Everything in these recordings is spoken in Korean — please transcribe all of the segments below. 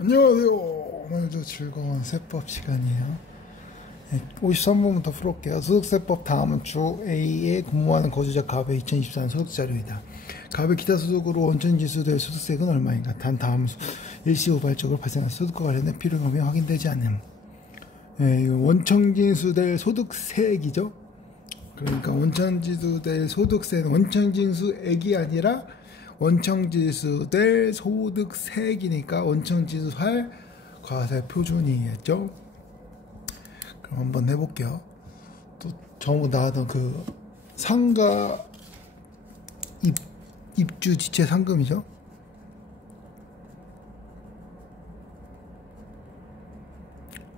안녕하세요. 오늘도 즐거운 세법 시간이에요. 53번부터 풀어볼게요. 소득세법 다음은 주 A에 근무하는 거주자 갑의 2024년 소득자료이다. 갑의 기타 소득으로 원천지수될 소득세액은 얼마인가? 단 다음 일시후발적으로 발생한 소득과 관련된 필요금이 확인되지 않음. 이거 원천징수될 소득세액이죠. 그러니까 원천징수될 소득세는 원천징수액이 아니라 원천징수될 소득세액이니까 원천징수할 과세 표준이겠죠. 그럼 한번 해볼게요. 또 전부 나왔던 그 상가 입주 지체 상금이죠.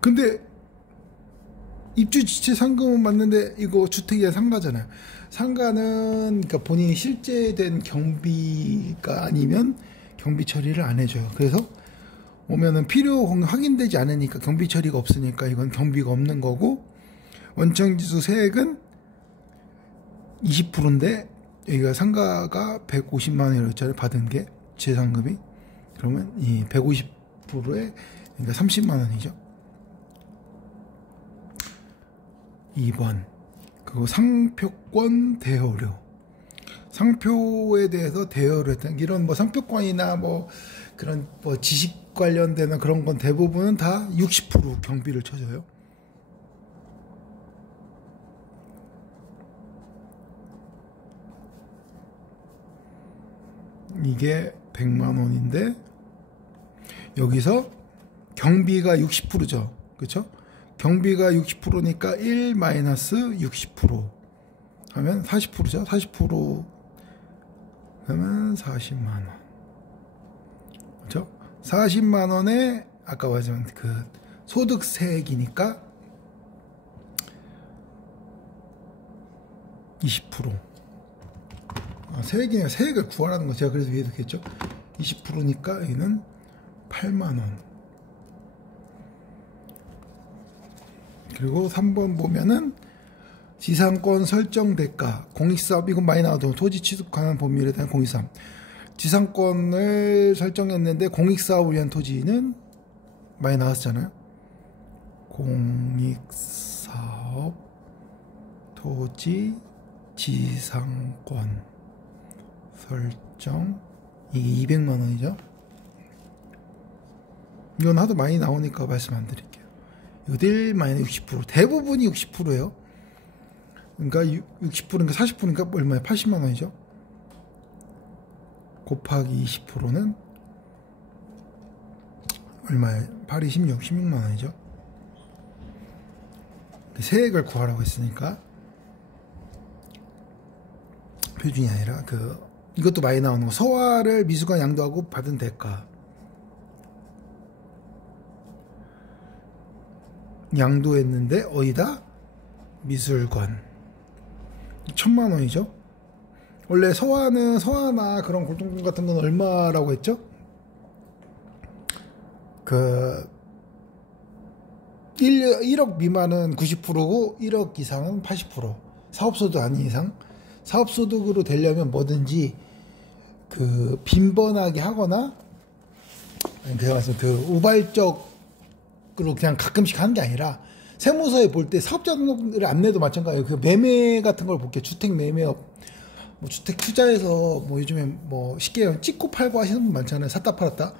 근데 입주 지체 상금은 맞는데 이거 주택이야 상가잖아요. 상가는 그러니까 본인이 실제된 경비가 아니면 경비 처리를 안 해줘요. 그래서 오면은 필요 확인되지 않으니까 경비 처리가 없으니까 이건 경비가 없는 거고, 원천지수 세액은 20%인데 여기가 상가가 150만 원짜리 받은 게 지체상금이, 그러면 이 150%에 그러니까 30만 원이죠. 2번 그리고 상표권 대여료. 상표에 대해서 대여를 했던 이런 뭐 상표권이나 뭐 그런 뭐 지식 관련되는 그런 건 대부분은 다 60% 경비를 쳐줘요. 이게 100만 원인데 여기서 경비가 60%죠. 그렇죠? 경비가 60%니까 1 마이너스 60% 하면 40%죠. 40% 그러면 40만 원. 그렇죠? 40만 원에 아까 말했지만 그 소득세액이니까 20%. 세액이냐, 세액을 구하라는 거 제가 그래서 위에도 했죠. 20%니까 여기는 8만 원. 그리고 3번 보면은 지상권 설정 대가, 공익사업, 이건 많이 나와도 토지 취득하는 법률에 대한 공익사업. 지상권을 설정했는데 공익사업을 위한 토지는 많이 나왔잖아요. 공익사업 토지 지상권 설정, 이게 200만 원이죠. 이건 하도 많이 나오니까 말씀 안 드릴게요. 이거 1 마이너스 60%, 대부분이 60%예요. 그러니까 60%니까 40%니까 얼마예요? 80만 원이죠. 곱하기 20%는 얼마예요? 8, 26, 16만 원이죠. 세액을 구하라고 했으니까 표준이 아니라 이것도 많이 나오는 거. 서화를 미술관 양도하고 받은 대가. 양도했는데 어디다? 미술관. 1000만 원이죠. 원래 서화나 그런 골동품 같은 건 얼마라고 했죠? 1억 미만은 90%고 1억 이상은 80%. 사업소득 아닌 이상. 사업소득으로 되려면 뭐든지 빈번하게 하거나, 제가 말씀 우발적으로 그냥 가끔씩 하는 게 아니라, 세무서에 볼 때 사업자 등록을 안 내도 마찬가지예요. 그 매매 같은 걸 볼게요. 주택 매매업, 뭐 주택 투자해서 뭐 요즘에 뭐 쉽게 찍고 팔고 하시는 분 많잖아요. 샀다 팔았다.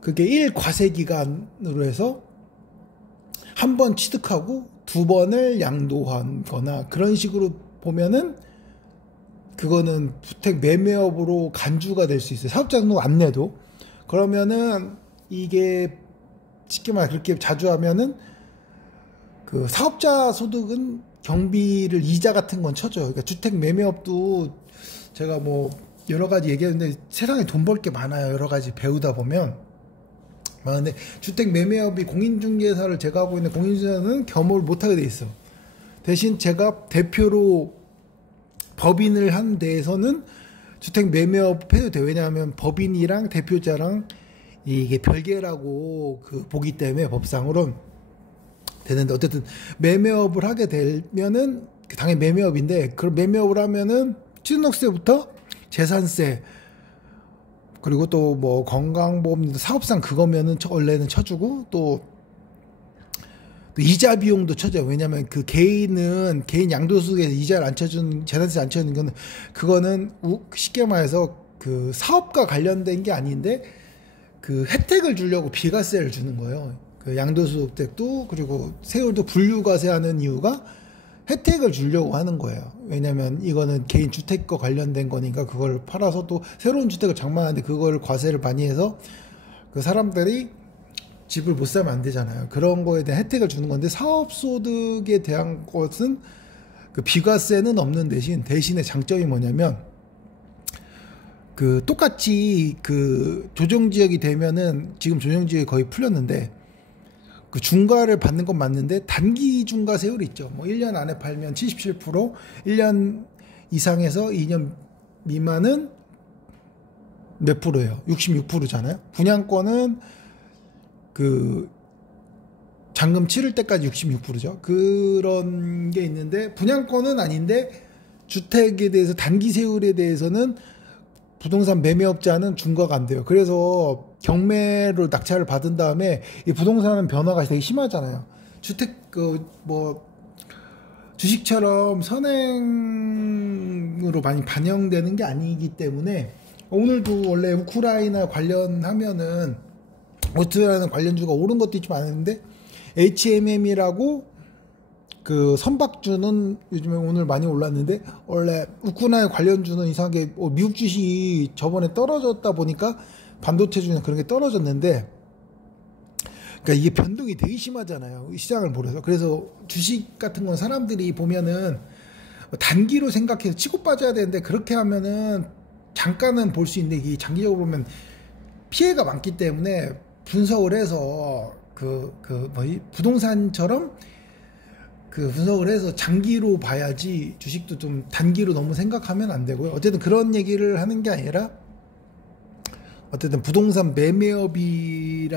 그게 1과세기간으로 해서 한 번 취득하고 2번을 양도한 거나 그런 식으로 보면은 그거는 주택 매매업으로 간주가 될 수 있어요. 사업자 등록 안 내도. 그러면은 이게 쉽게 말해 그렇게 자주 하면은 그 사업자 소득은 경비를 이자 같은 건 쳐줘요. 그러니까 주택 매매업도 제가 뭐 여러 가지 얘기했는데 세상에 돈 벌 게 많아요. 여러 가지 배우다 보면 많은데, 주택 매매업이 공인중개사를 제가 하고 있는 공인중개사는 겸업을 못하게 돼 있어. 대신 제가 대표로 법인을 한 데에서는 주택 매매업 해도 돼. 왜냐하면 법인이랑 대표자랑 이게 별개라고 보기 때문에 법상으로는 되는데, 어쨌든 매매업을 하게 되면은 당연히 매매업인데, 그런 매매업을 하면은 취득세부터 재산세, 그리고 또 뭐 건강보험도 사업상 그거면은 원래는 쳐주고 또 이자 비용도 쳐줘요. 왜냐면 그 개인 양도소득에서 이자를 안 쳐주는, 재산세 안 쳐주는 거는, 그거는 쉽게 말해서 그 사업과 관련된 게 아닌데, 그 혜택을 주려고 비과세를 주는 거예요. 그 양도소득도, 그리고 세율도 분류과세 하는 이유가 혜택을 주려고 하는 거예요. 왜냐면 이거는 개인 주택과 관련된 거니까 그걸 팔아서 또 새로운 주택을 장만하는데 그걸 과세를 많이 해서 그 사람들이 집을 못 사면 안 되잖아요. 그런 거에 대한 혜택을 주는 건데, 사업소득에 대한 것은 그 비과세는 없는 대신에 장점이 뭐냐면, 그 똑같이 그 조정지역이 되면은, 지금 조정지역이 거의 풀렸는데, 그 중과를 받는 건 맞는데 단기 중과 세율이 있죠. 뭐 1년 안에 팔면 77%, 1년 이상에서 2년 미만은 몇 프로예요? 66%잖아요. 분양권은 그 잔금 치를 때까지 66%죠. 그런 게 있는데, 분양권은 아닌데 주택에 대해서 단기 세율에 대해서는 부동산 매매업자는 중과가 안 돼요. 그래서 경매로 낙찰을 받은 다음에 이 부동산은 변화가 되게 심하잖아요. 주택 주식처럼 선행으로 많이 반영되는 게 아니기 때문에, 오늘도 원래 우크라이나 관련하면은 우크라이나 관련주가 오른 것도 있지만 않은데, HMM이라고 그 선박주는 요즘에 오늘 많이 올랐는데, 원래 우크라이나 관련주는 이상하게 미국 주식이 저번에 떨어졌다 보니까 반도체주나 그런 게 떨어졌는데, 그러니까 이게 변동이 되게 심하잖아요, 시장을 보려서. 그래서 주식 같은 건 사람들이 보면은 단기로 생각해서 치고 빠져야 되는데, 그렇게 하면은 잠깐은 볼 수 있는데 이게 장기적으로 보면 피해가 많기 때문에 분석을 해서 부동산처럼 그 분석을 해서 장기로 봐야지, 주식도 좀 단기로 너무 생각하면 안 되고요. 어쨌든 그런 얘기를 하는 게 아니라, 어쨌든 부동산 매매업이라는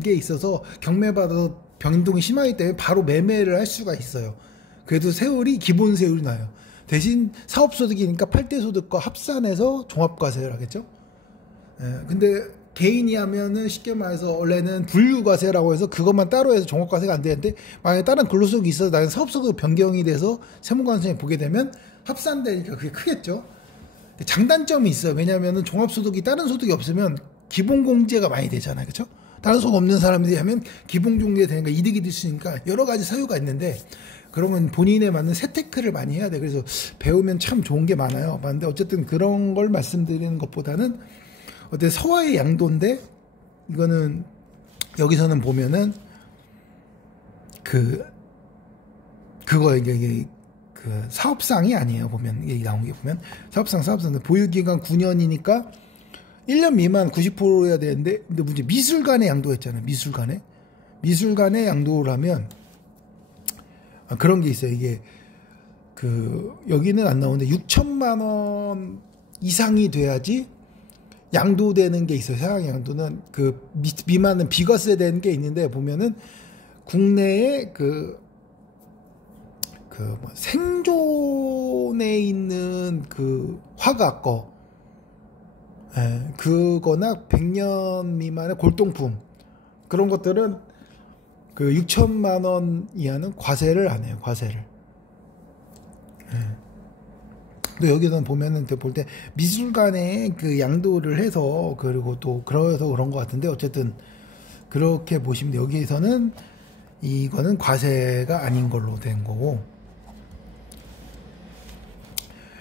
게 있어서 경매받아서 변동이 심하기 때문에 바로 매매를 할 수가 있어요. 그래도 세율이 기본 세율이 나요. 대신 사업소득이니까 팔대소득과 합산해서 종합과세를 하겠죠. 근데 개인이 하면은 쉽게 말해서 원래는 분류과세라고 해서 그것만 따로 해서 종합과세가 안 되는데, 만약에 다른 근로소득이 있어서 나는 사업소득 변경이 돼서 세무관청에 보게 되면 합산되니까 그게 크겠죠. 장단점이 있어요. 왜냐하면 종합소득이 다른 소득이 없으면 기본공제가 많이 되잖아요. 그렇죠? 다른 소득 없는 사람들이 하면 기본공제 되니까 이득이 될 수 있으니까 여러 가지 사유가 있는데, 그러면 본인에 맞는 세테크를 많이 해야 돼. 그래서 배우면 참 좋은 게 많아요. 근데 어쨌든 그런 걸 말씀드리는 것보다는, 어때 서화의 양도인데, 이거는 여기서는 보면은 그거 이게 그 사업상이 아니에요. 보면 얘기 나온 게 보면 사업상 보유기간 9년이니까 1년 미만 90%여야 되는데, 근데 문제 미술관의 양도가 있잖아요. 미술관의 양도를 하면 그런 게 있어요. 이게 여기는 안 나오는데 6천만 원 이상이 돼야지 양도되는 게 있어요. 세상 양도는 그 미만은 비과세 되는 게 있는데, 보면은 국내에 생존에 있는 그 화가 그거나 100년 미만의 골동품, 그런 것들은 그 6천만 원 이하는 과세를 안 해요. 과세를. 근데 여기서는 보면은 볼 때 미술관에 그 양도를 해서, 그리고 또 그래서 그런 것 같은데, 어쨌든 그렇게 보시면 돼요. 여기에서는 이거는 과세가 아닌 걸로 된 거고,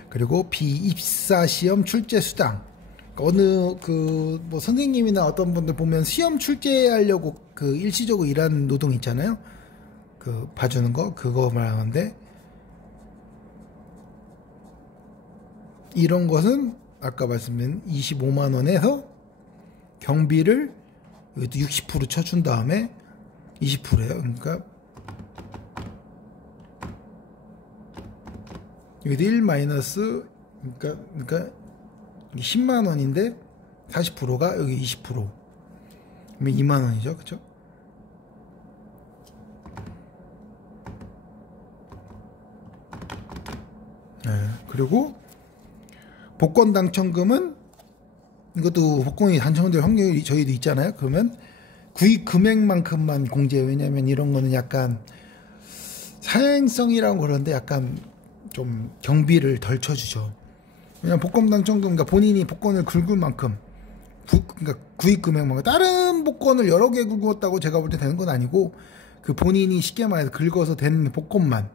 그리고 비입사 시험 출제 수당, 어느 뭐 선생님이나 어떤 분들 보면 시험 출제하려고 그 일시적으로 일하는 노동 있잖아요. 그 봐주는 거, 그거 말하는데, 이런 것은 아까 말씀드린 25만 원에서 경비를 여기도 60% 쳐준 다음에 20%예요. 그러니까 여기도 1 마이너스, 그러니까 10만 원인데 40%가 여기 20%. 그러면 2만 원이죠. 그렇죠? 네. 그리고 복권 당첨금은 이것도 복권이 당첨될 확률이 저희도 있잖아요. 그러면 구입 금액만큼만 공제. 왜냐면 이런 거는 약간 사행성이라고 그러는데 약간 좀 경비를 덜 쳐주죠. 왜냐면 복권 당첨금, 그러니까 본인이 복권을 긁을 만큼, 그러니까 구입 금액만큼, 다른 복권을 여러 개 긁었다고 제가 볼 때 되는 건 아니고, 그 본인이 쉽게 말해서 긁어서 된 복권만.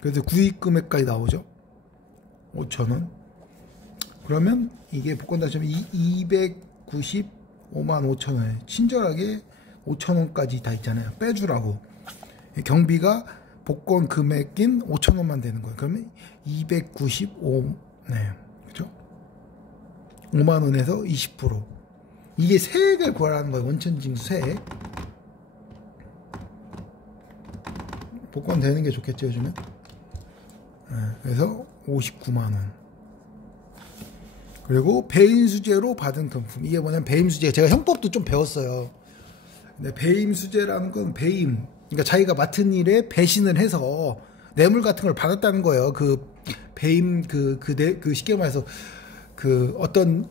그래서 구입 금액까지 나오죠. 5,000원. 그러면 이게 복권 당첨이 295만 5천원에 친절하게 5,000원까지 다 있잖아요. 빼주라고. 경비가 복권 금액인 5,000원만 되는 거예요. 그러면 295, 네. 그죠? 5만원에서 20%. 이게 세액을 구하라는 거예요. 원천징수 세액. 복권 되는 게 좋겠죠, 요즘엔? 네. 그래서 59만원. 그리고 배임수재로 받은 금품. 이게 뭐냐면 배임수재. 제가 형법도 좀 배웠어요. 근데 배임수재라는 건 배임. 그러니까 자기가 맡은 일에 배신을 해서 뇌물 같은 걸 받았다는 거예요. 그 배임, 그 쉽게 말해서 그 어떤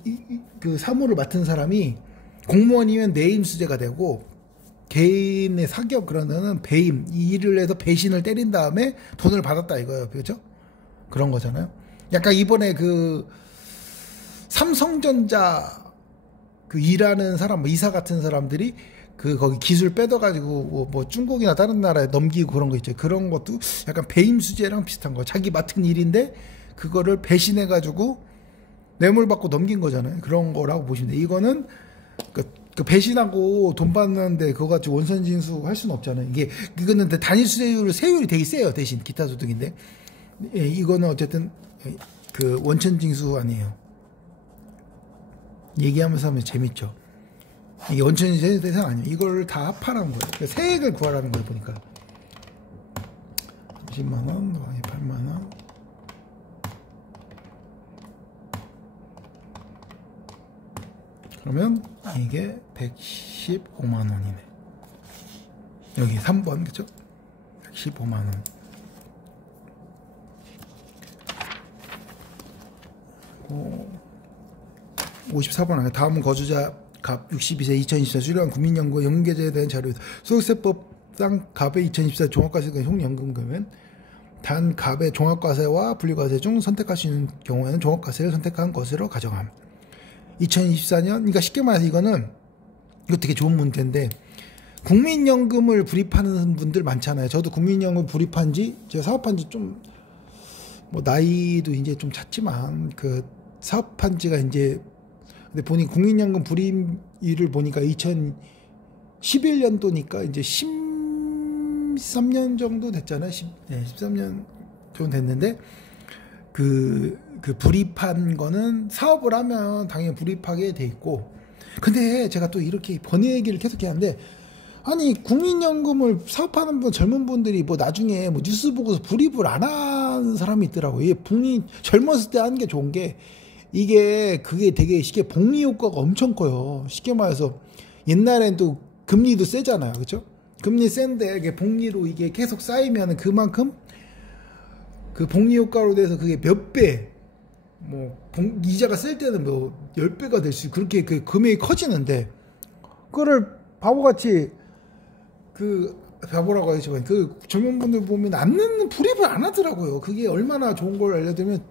그 사무를 맡은 사람이 공무원이면 내임수재가 되고 개인의 사기업 그런 데는 배임, 이 일을 해서 배신을 때린 다음에 돈을 받았다 이거예요. 그렇죠? 그런 거잖아요. 약간 이번에 그 삼성전자 그 일하는 사람, 뭐 이사 같은 사람들이 그 거기 기술 뺏어가지고 뭐 중국이나 다른 나라에 넘기고 그런 거 있죠. 그런 것도 약간 배임 수재랑 비슷한 거. 자기 맡은 일인데 그거를 배신해가지고 뇌물 받고 넘긴 거잖아요. 그런 거라고 보시면 돼요. 이거는 그 배신하고 돈 받는데 그거 가지고 원천징수 할 수는 없잖아요. 이거는 단일 수재율 세율이 되게 세요. 대신 기타 소득인데 예, 이거는 어쨌든 그 원천징수 아니에요. 얘기하면서 하면 재밌죠. 이게 원천징수 대상 아니에요. 이걸 다 합하라는 거예요. 그러니까 세액을 구하라는 거예요. 보니까 30만원, 8만원. 그러면 이게 115만원이네. 여기 3번, 그쵸? 115만원. 어, 54번 아니야. 다음은 거주자 갑 62세 2024 수령한 국민연금 연금계좌에 대한 자료. 소득세법상 갑의 2024 종합과세가 흉연금금은 단 갑의 종합과세와 분리과세 중 선택할 수 있는 경우에는 종합과세를 선택한 것으로 가정함. 2024년, 그러니까 쉽게 말해서 이거 되게 좋은 문제인데, 국민연금을 불입하는 분들 많잖아요. 저도 국민연금 불입한 지, 제가 사업한 지 좀, 뭐, 나이도 이제 좀 찼지만, 그, 사업한 지가 이제, 근데 보니 국민연금 불입일을 보니까 2011년도니까 이제 13년 정도 됐잖아요. 13년 정도 됐는데, 그 불입한 거는 사업을 하면 당연히 불입하게 돼 있고, 근데 제가 또 이렇게 번외 얘기를 계속 하는데, 아니 국민연금을 사업하는 젊은 분들이 뭐 나중에 뭐 뉴스 보고서 불입을 안 하는 사람이 있더라고요. 이게 젊었을 때 하는 게 좋은 게, 그게 되게 쉽게 복리 효과가 엄청 커요. 쉽게 말해서 옛날엔 또 금리도 세잖아요. 그렇죠? 금리 센데 이게 복리로 이게 계속 쌓이면 그만큼 그 복리 효과로 돼서 그게 몇 배, 뭐 이자가 쓸 때는 뭐 10배가 될 수, 그렇게 그 금액이 커지는데, 그거를 바보같이 바보라고 하지만 그 젊은 분들 보면 불입을 안 하더라고요. 그게 얼마나 좋은 걸 알려드리면,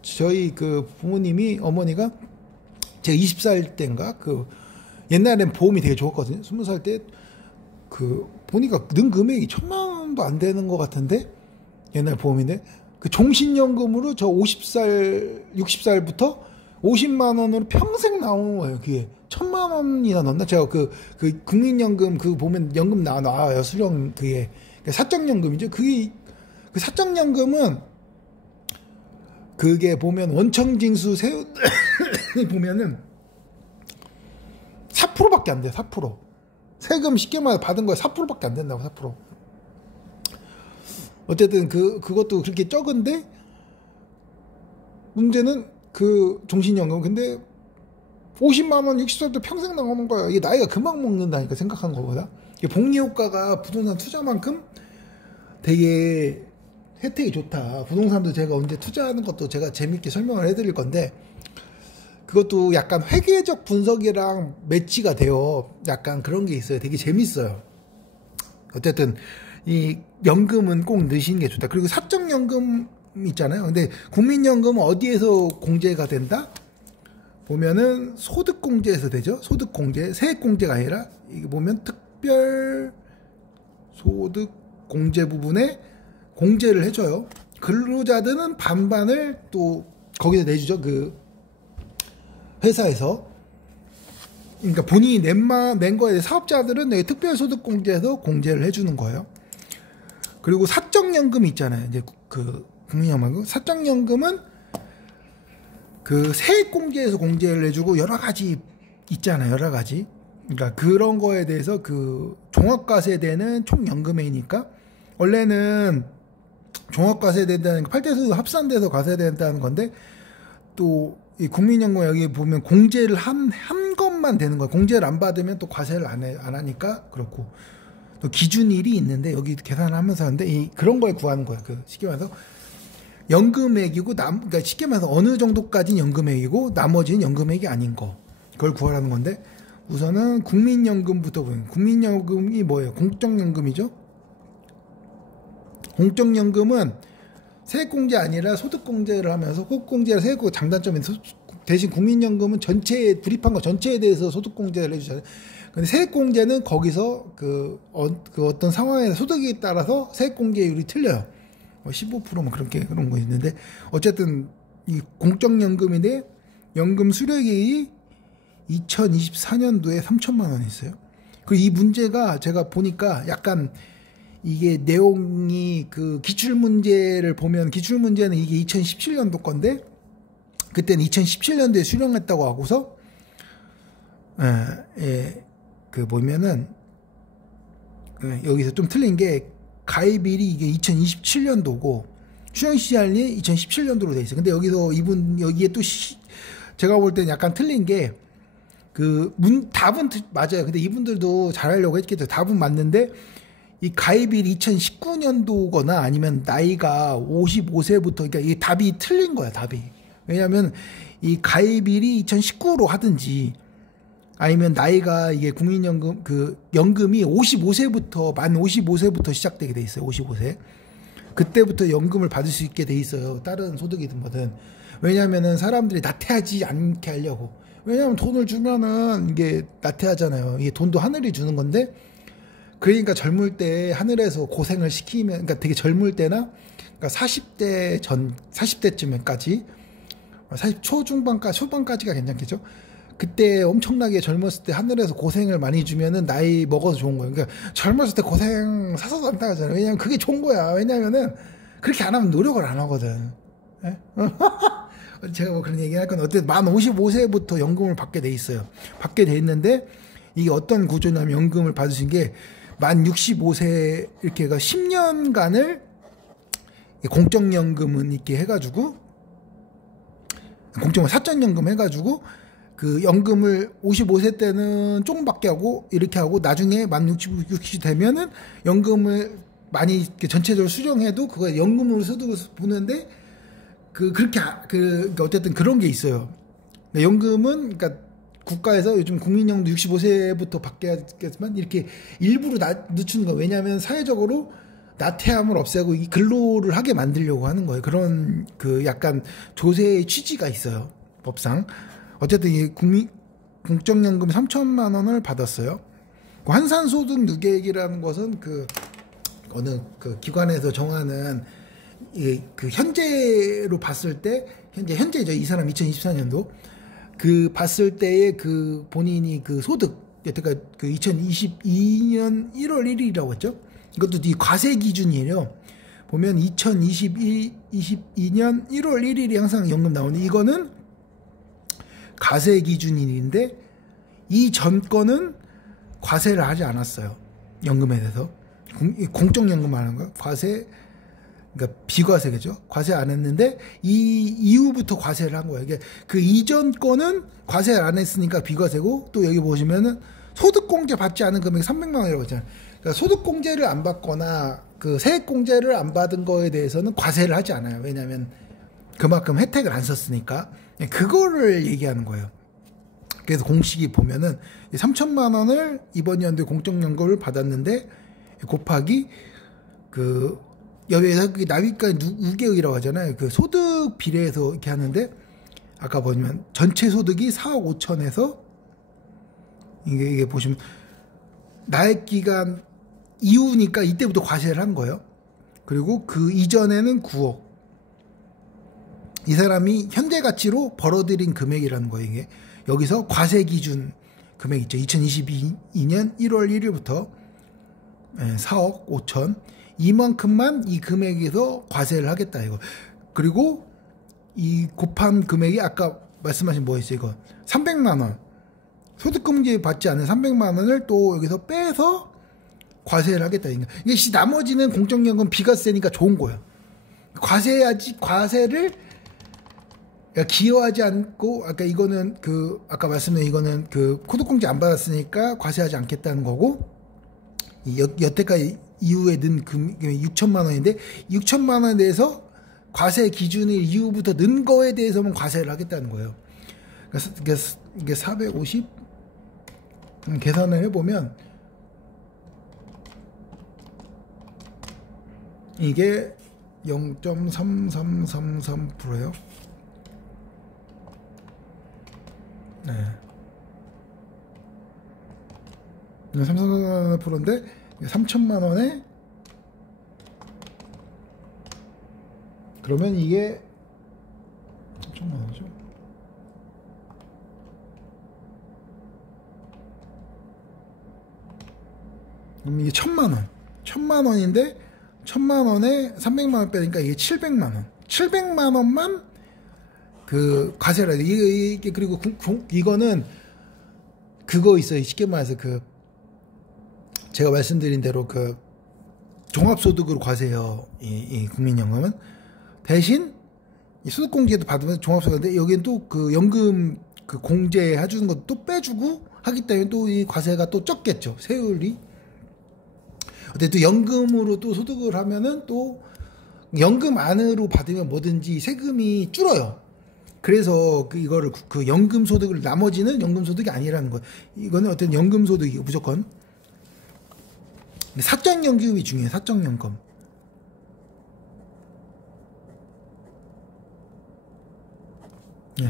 저희 그 부모님이, 어머니가 제가 20살 때인가, 옛날엔 보험이 되게 좋았거든요. 20살 때 보니까 는 금액이 1,000만 원도 안 되는 것 같은데, 옛날 보험인데, 그 종신연금으로 저 50살, 60살부터 50만 원으로 평생 나오는 거예요. 그게 1,000만 원이나 넣나? 제가 그 국민연금 보면 연금 나와요. 수령 그게 사적연금이죠. 그 사적연금은 그게 보면 원천징수 보면은 4%밖에 안 돼요. 4%. 세금 쉽게 말해 받은 거에 4%밖에 안 된다고. 4%. 어쨌든 그것도 그렇게 적은데, 문제는 그 종신연금, 근데 50만 원 60살 때 평생 나오는 거야. 이게 나이가 금방 먹는다니까, 생각한 것보다. 이게 복리 효과가 부동산 투자만큼 되게 혜택이 좋다. 부동산도 제가 언제 투자하는 것도 제가 재밌게 설명을 해드릴 건데, 그것도 약간 회계적 분석이랑 매치가 돼요. 약간 그런 게 있어요. 되게 재밌어요. 어쨌든 이 연금은 꼭 넣으시는 게 좋다. 그리고 사적연금 있잖아요. 근데 국민연금은 어디에서 공제가 된다? 보면은 소득공제에서 되죠. 소득공제, 세액공제가 아니라 이게 보면 특별 소득공제 부분에 공제를 해줘요. 근로자들은 반반을 또 거기서 내주죠. 그 회사에서. 그러니까 본인이 낸 거에 사업자들은 특별소득공제에서 공제를 해주는 거예요. 그리고 사적연금이 있잖아요. 이제 그 국민연금, 사적연금은 그 세액공제에서 공제를 해주고 여러 가지 있잖아요. 여러 가지. 그러니까 그런 거에 대해서 그 종합과세되는 총연금액이니까 원래는 종합과세된다는 8대 합산돼서 과세된다는 건데 또 이 국민연금 여기 보면 공제를 한 것만 되는 거예요. 공제를 안 받으면 또 과세를 안 하니까 그렇고 또 기준일이 있는데 여기 계산을 하면서 하는데 그런 걸 구하는 거예요. 그 쉽게 말해서 연금액이고 그러니까 쉽게 말해서 어느 정도까지는 연금액이고 나머지는 연금액이 아닌 거 그걸 구하라는 건데 우선은 국민연금부터 보면 국민연금이 뭐예요? 공적연금이죠. 공적연금은 세액공제 아니라 소득공제를 하면서 소득공제를 세액공제 장단점이 대신 국민연금은 전체에 불입한 거 전체에 대해서 소득공제를 해주잖아요. 근데 세액공제는 거기서 그 어떤 상황의 소득에 따라서 세액공제율이 틀려요. 15%뭐 그런 거 있는데 어쨌든 이 공적연금인데 연금 수령액이 2024년도에 3천만 원이 있어요. 그리고 이 문제가 제가 보니까 약간 이게 내용이 그 기출문제를 보면 기출문제는 이게 2017년도 건데 그때는 2017년도에 수령했다고 하고서 그 보면은 여기서 좀 틀린 게 가입일이 이게 2027년도고 수령시한이 2017년도로 돼 있어요. 근데 여기서 여기에 또 제가 볼 때는 약간 틀린 게 답은 맞아요. 근데 이분들도 잘하려고 했겠죠. 답은 맞는데 이 가입일이 2019년도거나 아니면 나이가 55세부터 그러니까 이 답이 틀린 거야. 답이. 왜냐하면 이 가입일이 2019로 하든지 아니면 나이가 이게 국민연금 그 연금이 55세부터 만 55세부터 시작되게 돼 있어요. 55세. 그때부터 연금을 받을 수 있게 돼 있어요. 다른 소득이든 뭐든. 왜냐하면은 사람들이 나태하지 않게 하려고. 왜냐하면 돈을 주면은 이게 나태하잖아요. 이게 돈도 하늘이 주는 건데 그러니까 젊을 때 하늘에서 고생을 시키면 그러니까 되게 젊을 때나 그러니까 40대쯤까지 40 초반까지가 괜찮겠죠. 그때 엄청나게 젊었을 때 하늘에서 고생을 많이 주면은 나이 먹어서 좋은 거예요. 그러니까 젊었을 때 고생 사서도 안 따잖아요. 왜냐면 그게 좋은 거야. 왜냐면은 그렇게 안 하면 노력을 안 하거든. 제가 뭐 그런 얘기 할 건 어쨌든 만 55세부터 연금을 받게 돼 있어요. 받게 돼 있는데 이게 어떤 구조냐면 연금을 받으신 게 만 65세 이렇게 해가 10년간을 공적연금은 이렇게 해가지고 사적연금 해가지고 그 연금을 55세 때는 조금 받게 하고 이렇게 하고 나중에 만 60이 되면은 연금을 많이 전체적으로 수령해도 그거 연금으로 소득을 보는데 그러니까 어쨌든 그런 게 있어요. 연금은 그러니까 국가에서 요즘 국민연금도 65세부터 받게 하겠지만 이렇게 일부러 늦추는 거예요. 왜냐하면 사회적으로 나태함을 없애고 이 근로를 하게 만들려고 하는 거예요. 그런 그 약간 조세의 취지가 있어요. 법상. 어쨌든 이 공적연금 3천만 원을 받았어요. 환산소득 누계액이라는 것은 어느 기관에서 정하는 그 현재로 봤을 때 현재죠. 이 사람 2024년도 봤을 때의 본인이 소득 여태까지 2022년 1월 1일이라고 했죠. 이것도 이 과세 기준이에요. 보면 2022년 1월 1일이 항상 연금 나오는데 이거는 과세 기준일인데 이 전 거는 과세를 하지 않았어요. 연금에 대해서. 공적연금 하는 거 과세 그러니까 비과세겠죠. 과세 안 했는데 이 이후부터 과세를 한 거예요. 이게 그 이전 거는 과세를 안 했으니까 비과세고 또 여기 보시면은 소득공제 받지 않은 금액이 300만 원이라고 했잖아요. 그러니까 소득공제를 안 받거나 세액공제를 안 받은 거에 대해서는 과세를 하지 않아요. 왜냐하면 그만큼 혜택을 안 썼으니까. 그거를 얘기하는 거예요. 그래서 공식이 보면은 3천만 원을 이번 연도에 공적연금을 받았는데 곱하기 그 여기에서 납입가 우계액이라고 하잖아요. 그 소득 비례해서 이렇게 하는데 아까 보면 전체 소득이 4억 5천에서 이게 보시면 나액 기간 이후니까 이때부터 과세를 한 거예요. 그리고 그 이전에는 9억. 이 사람이 현재 가치로 벌어들인 금액이라는 거예요. 이게 여기서 과세 기준 금액 있죠. 2022년 1월 1일부터 4억 5천 이만큼만 이 금액에서 과세를 하겠다 이거. 그리고 이 곱한 금액이 아까 말씀하신 뭐였어요? 이거 300만 원 소득공제 받지 않은 300만 원을 또 여기서 빼서 과세를 하겠다. 이게 나머지는 공적연금 비과세니까 좋은 거예요. 과세를 기여하지 않고 아까 이거는 그 아까 말씀드린 이거는 그 소득공제 안 받았으니까 과세하지 않겠다는 거고 여태까지 이후에 는 금액이 6천만 원인데 6천만 원에 대해서 과세 기준일 이후부터 는 거에 대해서만 과세를 하겠다는 거예요. 그래서 이게 450 계산을 해보면 이게 0.3333%예요. 네. 33%인데 3천만 원에 그러면 이게 3천만 원이죠. 그럼 이게 1,000만 원. 1,000만 원인데 1,000만 원에 300만 원 빼니까 이게 700만 원. 700만 원만 그 과세를 해야 돼. 이게 그리고 이거는 그거 있어요. 쉽게 말해서 그 제가 말씀드린 대로 그 종합소득으로 과세요. 이 국민연금은 대신 이 소득공제도 받으면 종합소득인데 여기는 또 그 연금 그 공제 해주는 것도 또 빼주고 하기 때문에 또 이 과세가 또 적겠죠. 세율이. 근데 또 연금으로 또 소득을 하면은 또 연금 안으로 받으면 뭐든지 세금이 줄어요. 그래서 이거를 그 연금 소득을 나머지는 연금 소득이 아니라는 거예요. 이거는 어떤 연금 소득이고 무조건 사적연금이 중요해요. 사적연금.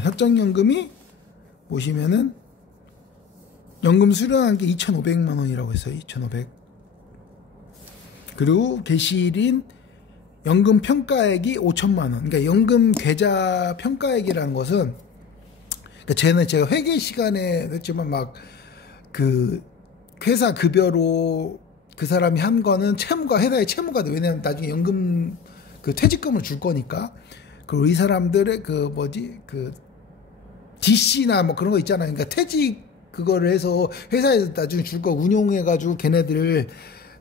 사적연금이 보시면은 연금 수령한 게 2,500만 원이라고 했어요. 2,500. 그리고 개시일인 연금 평가액이 5천만 원. 그러니까 연금 계좌 평가액이라는 것은 그러니까 제가 회계 시간에 했지만 막 그 회사 급여로 그 사람이 한 거는 채무가 회사의 채무가 돼. 왜냐면 나중에 연금 그 퇴직금을 줄 거니까. 그리고 이 사람들의 그 뭐지 그 DC나 뭐 그런 거 있잖아요. 그러니까 퇴직 그거를 해서 회사에서 나중에 줄 거 운용해가지고 걔네들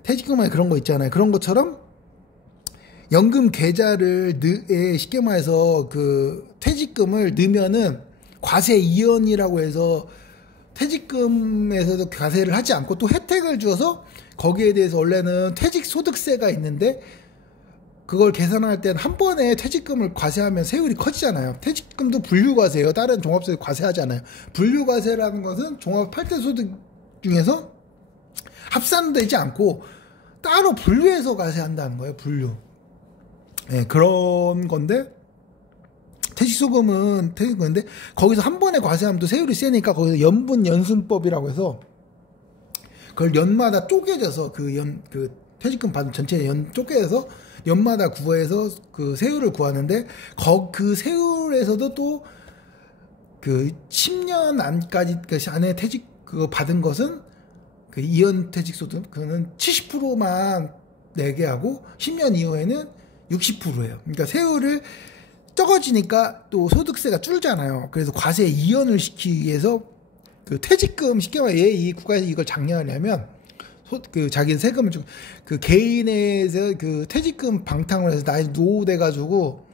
퇴직금에 그런 거 있잖아요. 그런 것처럼 연금 계좌를 쉽게 말해서 그 퇴직금을 넣으면은 과세 이연이라고 해서 퇴직금에서도 과세를 하지 않고 또 혜택을 주어서 거기에 대해서 원래는 퇴직소득세가 있는데 그걸 계산할 때는 한 번에 퇴직금을 과세하면 세율이 커지잖아요. 퇴직금도 분류과세예요. 다른 종합소득 과세하지 않아요. 분류과세라는 것은 종합 8대 소득 중에서 합산되지 않고 따로 분류해서 과세한다는 거예요. 분류. 네, 그런 건데 퇴직소금은 퇴직금인데 거기서 한 번에 과세하면 또 세율이 세니까 거기서 연분연순법이라고 해서 그걸 연마다 쪼개져서 그 퇴직금 받은 전체 연 쪼개져서 연마다 구해서 그 세율을 구하는데 그 세율에서도 또 그 10년 안까지 그 안에 퇴직 그거 받은 것은 그 이연 퇴직소득 그거는 70%만 내게 하고 10년 이후에는 60%예요. 그러니까 세율을 적어지니까 또 소득세가 줄잖아요. 그래서 과세 이연을 시키기 위해서 그 퇴직금 쉽게 말해 이 국가에서 이걸 장려하려면 그 자기 세금을 좀 그 개인에서 그 퇴직금 방탕을 해서 나이 노후돼 가지고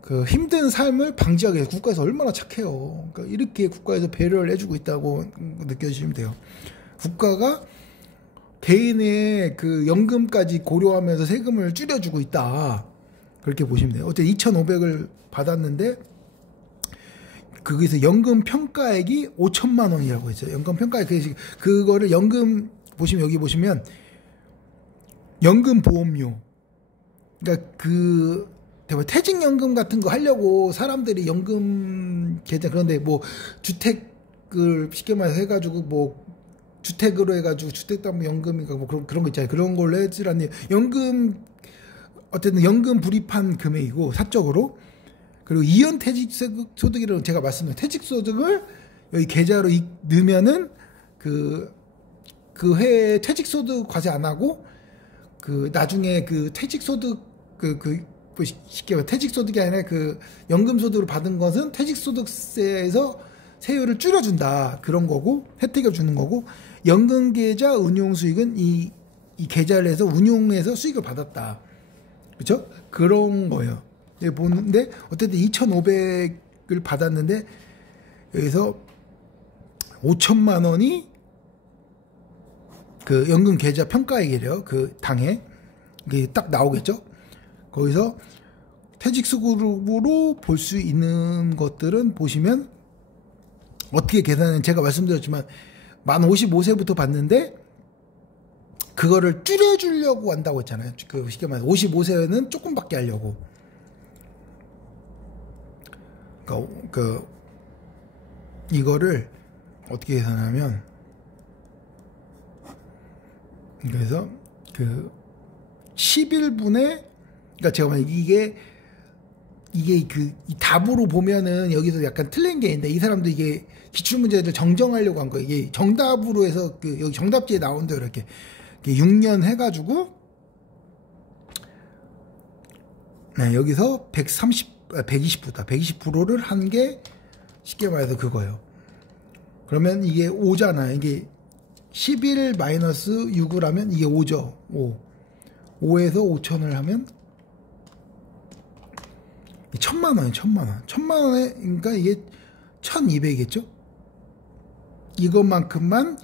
그 힘든 삶을 방지하기 위해서 국가에서 얼마나 착해요. 그러니까 이렇게 국가에서 배려를 해주고 있다고 느껴지시면 돼요. 국가가 개인의 그 연금까지 고려하면서 세금을 줄여주고 있다. 그렇게 보시면 돼요. 어쨌든 2,500을 받았는데 거기서 연금 평가액이 5천만 원이라고 했어요. 연금 평가액. 그거를 연금 보시면 여기 보시면 연금 보험료. 그러니까 퇴직연금 같은 거 하려고 사람들이 연금 계좌 그런데 뭐 주택을 쉽게 말해서 해가지고 뭐 주택으로 해가지고 주택담보연금인가 뭐 그런 거 있잖아요. 그런 걸로 해주라니 연금 어쨌든 연금 불입한 금액이고 사적으로 그리고 이연 퇴직소득이라고 제가 말씀드린 퇴직소득을 여기 계좌로 넣으면은 그 해에 퇴직소득 과세 안 하고 나중에 퇴직소득 쉽게 말해 퇴직소득이 아니라 연금소득으로 받은 것은 퇴직소득세에서 세율을 줄여준다 그런 거고 혜택을 주는 거고 연금계좌 운용 수익은 이 계좌를 해서 운용해서 수익을 받았다 그렇죠? 그런 거예요. 보는데 어쨌든 2,500을 받았는데 여기서 5천만 원이 연금 계좌 평가액이래요. 당해 이게 딱 나오겠죠? 거기서 퇴직수급으로 볼 수 있는 것들은 보시면 어떻게 계산은 제가 말씀드렸지만 만 55세부터 받는데 그거를 줄여주려고 한다고 했잖아요. 쉽게 말해서 55세는 조금밖에 하려고. 이거를 어떻게 계산하면 그래서 11분의 그러니까 제가 말해 이게 이 답으로 보면은 여기서 약간 틀린 게 있는데 이 사람도 이게 기출문제를 정정하려고 한 거예요. 이게 정답으로 해서 여기 정답지에 나온대요. 이렇게 6년 해가지고 네, 여기서 120%를 한 게 쉽게 말해서 그거예요. 그러면 이게 5잖아요. 이게 11 마이너스 6을 하면 이게 5죠. 5에서 5천을 하면 1,000만 원이에요. 1,000만 원. 1,000만 원에 그러니까 이게 1,200이겠죠. 이것만큼만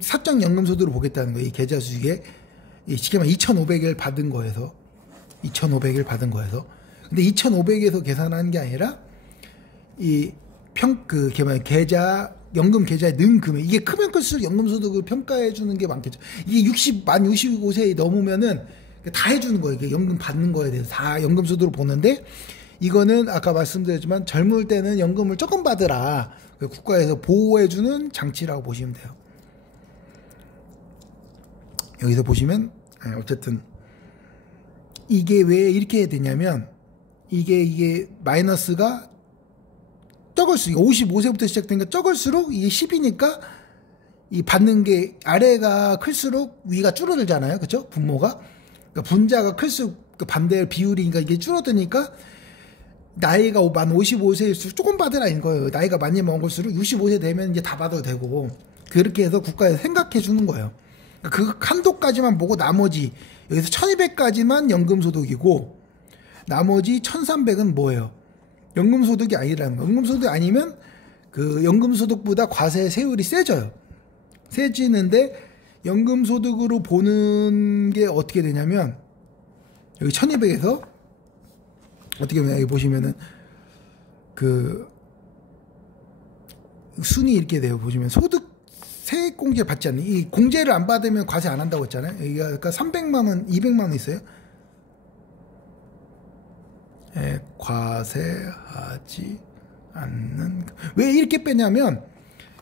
사적 연금소득으로 보겠다는 거예요. 이 계좌 수익에 쉽게 말하면 2,500을 받은 거에서 2,500을 받은 거에서 근데 2,500에서 계산하는 게 아니라 계좌 연금 계좌에 넣은 금액 이게 크면 클수록 연금소득을 평가해 주는 게 많겠죠. 이게 만 65세 넘으면은 다 해주는 거예요. 이게 연금 받는 거에 대해서 다 연금소득으로 보는데 이거는 아까 말씀드렸지만 젊을 때는 연금을 조금 받으라 국가에서 보호해주는 장치라고 보시면 돼요. 여기서 보시면 어쨌든 이게 왜 이렇게 되냐면 이게 마이너스가 적을수록 55세부터 시작되니까 적을수록 이게 10이니까 이 받는 게 아래가 클수록 위가 줄어들잖아요. 그렇죠? 분모가 그러니까 분자가 클수록 반대 비율이니까 이게 줄어드니까 나이가 만 55세일수록 조금 받으라는 거예요. 나이가 많이 먹을수록 65세 되면 이제 다 받아도 되고 그렇게 해서 국가에서 생각해 주는 거예요. 그 한도까지만 보고 나머지 여기서 1200까지만 연금소득이고 나머지 1300은 뭐예요? 연금소득이 아니라는 거예요. 연금소득이 아니면 연금소득보다 과세 세율이 세져요. 세지는데 연금소득으로 보는 게 어떻게 되냐면 여기 1200에서 어떻게 보면 여기 보시면은 순위 이렇게 돼요. 보시면 세액공제 받지 않는 이 공제를 안 받으면 과세 안 한다고 했잖아요. 여기가 그러니까 300만 원, 200만 원 있어요. 과세하지 않는 왜 이렇게 빼냐면